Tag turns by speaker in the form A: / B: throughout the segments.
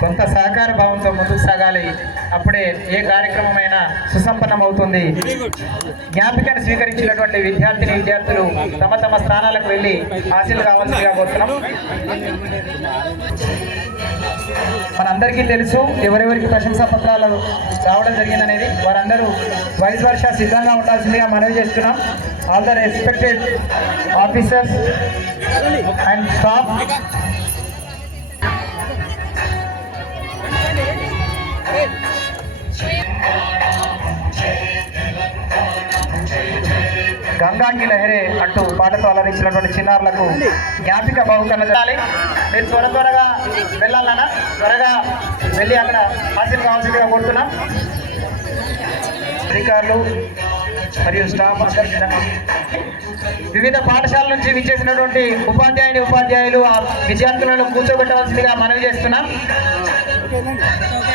A: కొంత సహకార భావంతో ముందుకు సాగాలి. అప్పుడే ఏ కార్యక్రమమైనా సుసంపన్నం అవుతుంది జ్ఞాపికను స్వీకరించినటువంటి విద్యార్థిని విద్యార్థులు తమ తమ స్థానాలకు వెళ్ళి హాజరు కావాల్సిందిగా కోరుతున్నాం. మనందరికీ తెలుసు ఎవరెవరికి ప్రశంసా పత్రాలు రావడం జరిగిందనేది. వారందరూ వైస్ వర్ష సిద్ధంగా ఉండాల్సిందిగా మనవి చేస్తున్నాం. All the respected officers and staff గంగాకి లహరే అంటూ పాటతో అలరించినటువంటి చిన్నారులకు జ్ఞాపిక బహుకరణ జరగాలి. మీరు త్వర త్వరగా వెళ్ళాలన్నా త్వరగా వెళ్ళి అక్కడ హాజరు కావాల్సిందిగా కోరుతున్నాం. అధికారులు మరియు స్టాఫ్ వివిధ పాఠశాల నుంచి విచ్చేసినటువంటి ఉపాధ్యాయుని ఉపాధ్యాయులు ఆ విద్యార్థులను కూర్చోబెట్టవలసిందిగా మనవి చేస్తున్నాం.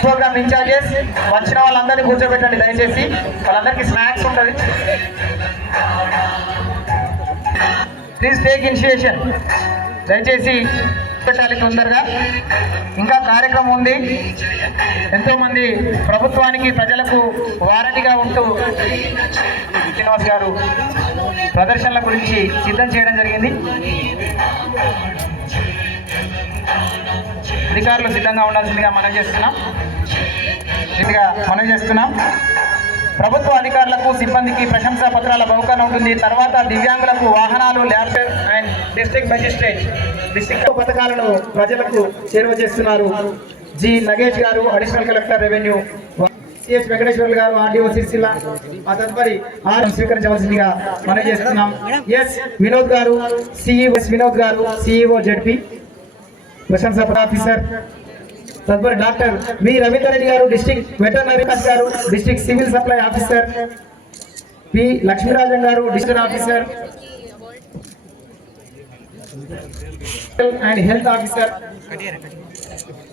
A: ప్రోగ్రామ్ ఇన్ఛార్జెస్ వచ్చిన వాళ్ళందరినీ కూర్చోబెట్టండి దయచేసి. వాళ్ళందరికీ స్నాక్స్ ఉంటుంది. ప్లీజ్ టేక్ ఇనిషియేషన్ దయచేసి పెట్టాలి తొందరగా. ఇంకా కార్యక్రమం ఉంది. ఎంతోమంది ప్రభుత్వానికి ప్రజలకు వారధిగా ఉంటూ శ్రీనివాస్ గారు ప్రదర్శనల గురించి సిద్ధం చేయడం జరిగింది. అధికారులు సిద్ధంగా ఉండాల్సిందిగా మనం చేస్తున్నాం. ఇదిగా మనం చేస్తున్నాం. ప్రభుత్వ అధికారులకు సిబ్బందికి ప్రశంసా పత్రాల బహుకరణ ఉంటుంది. తర్వాత దివ్యాంగులకు వాహనాలు laptop and district magistrate district పథకాలను ప్రజలకు చేరువ చేస్తున్నారు. G. Nagesh garu additional collector revenue CH Venkateswarlu garu RDO Sircilla ఆ తదుపరి ఆర్ స్వీకరించవలసిందిగా మనం చేస్తున్నాం. Yes. Vinod garu CEO Vinod garu CEO ZP. ప్రశంసా officer. తదుపరి doctor V Ravinder Reddy garu district veterinary garu district civil supply officer. P Lakshmirajan garu district officer. And health officer.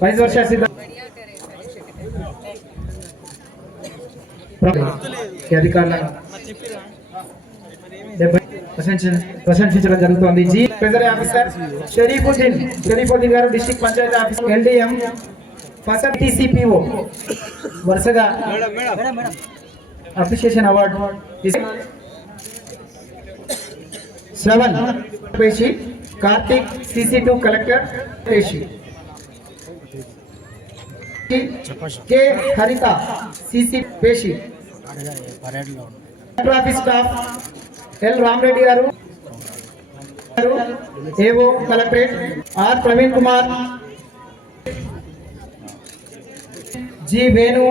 A: Vice వర్ష సిద్ధ అధికారులను ప్రశంసించడం జరుగుతోంది G treasury officer Sharifuddin Sharifuddin గారు district panchayat officer LDM Fazal TCPO వరుసగా appreciation award Shravan పేషి Karthik CC to collector పేషి K హరిత CC పేషి traffic staff L Ramareddy garu AO collectorate R Praveen Kumar G Venu